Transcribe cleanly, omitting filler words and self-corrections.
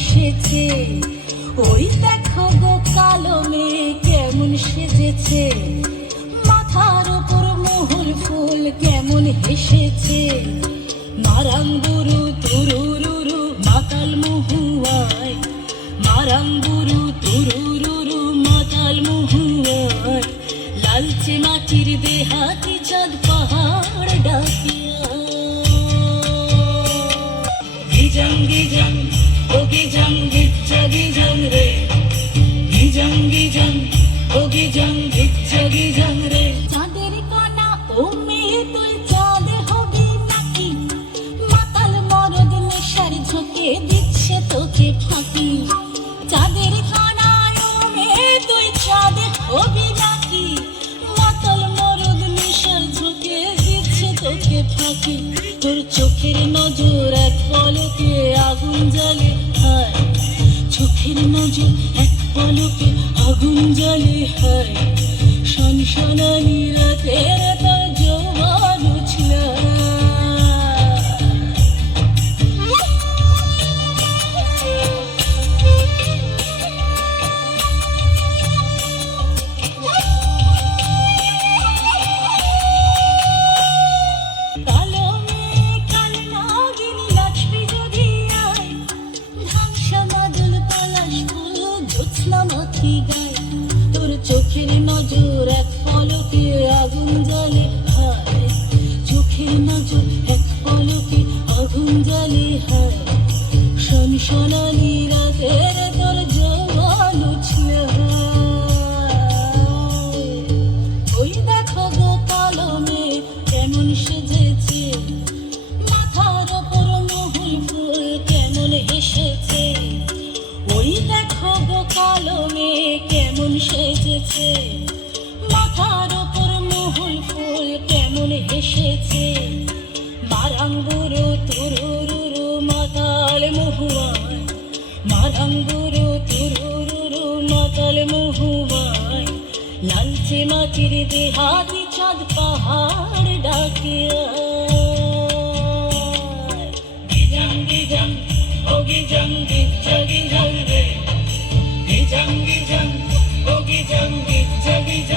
এসেছে। ওই দেখো গো কালো মেয়ে কেমন সেজেছে, মাথার উপর মোহর ফুল কেমন হেসেছে। মারাঙ্গুরু তুরুরুরু মাতাল মহুয়ায়, মারাঙ্গুরু তুরুরুরু মাতাল মহুয়ায়, লালচে মাটির দেহাতি চাঁদ পাহাড় ডাকিয়া। গিজং গিজং ও গিজং গিজ্জা গিজং রে, গিজং গিজং ও গিজং গিজ্জা গিজং রে। চাঁদের কণা ও মেয়ে তুই চাঁদ হবি নাকি, মাতাল মরদ নেশার ঝোঁকে দিচ্ছে তোকে ফাঁকি। চাঁদের কণা ও মেয়ে তুই চাঁদ হবি নাকি, মাতাল মরদ নেশার ঝোঁকে দিচ্ছে তোকে ফাঁকি। তোর চোখের নজর এক পলকে আগুন জ্বালে হায়, চোখের নজর এক পলকে আগুন জ্বালে হায়। শনশনানি রাতের তার জওয়ান উছলা। কালো মেয়ে কাল নাগিনী নাচবি যদি আয়, ধামসা মাদল পলাশ ফুল জ্যোৎস্না মাথি গায়। তোর চোখের নজর এক পলকে আগুন জ্বালে হায়, চোখের নজর এক পলকে আগুন জ্বালে হায়। শনশনানি রাতের তোর জওয়ান উছলে হায়। ওই দেখো গো কালো মেয়ে কেমন সেজেছে, মাথার ওপর মহুল ফুল কেমন হেসেছে। ওই দেখো গো কালো মেয়ে কেমন সেজেছে, মাথার ওপর মহুল ফুল কেমন হেসেছে। মারাঙ্গুরু তুরুরুরু মাতাল মহুয়ায়, মারাঙ্গুরু তুরুরুরু মাতাল মহুয়ায়, লালচে মাটির দেহাতি চাঁদ পাহাড় ডাকিয়া। গিজং গিজং ও গিজং গিজ্জা গিজং রে, গিজং গিজং ও গিজং গিজ্জা গিজং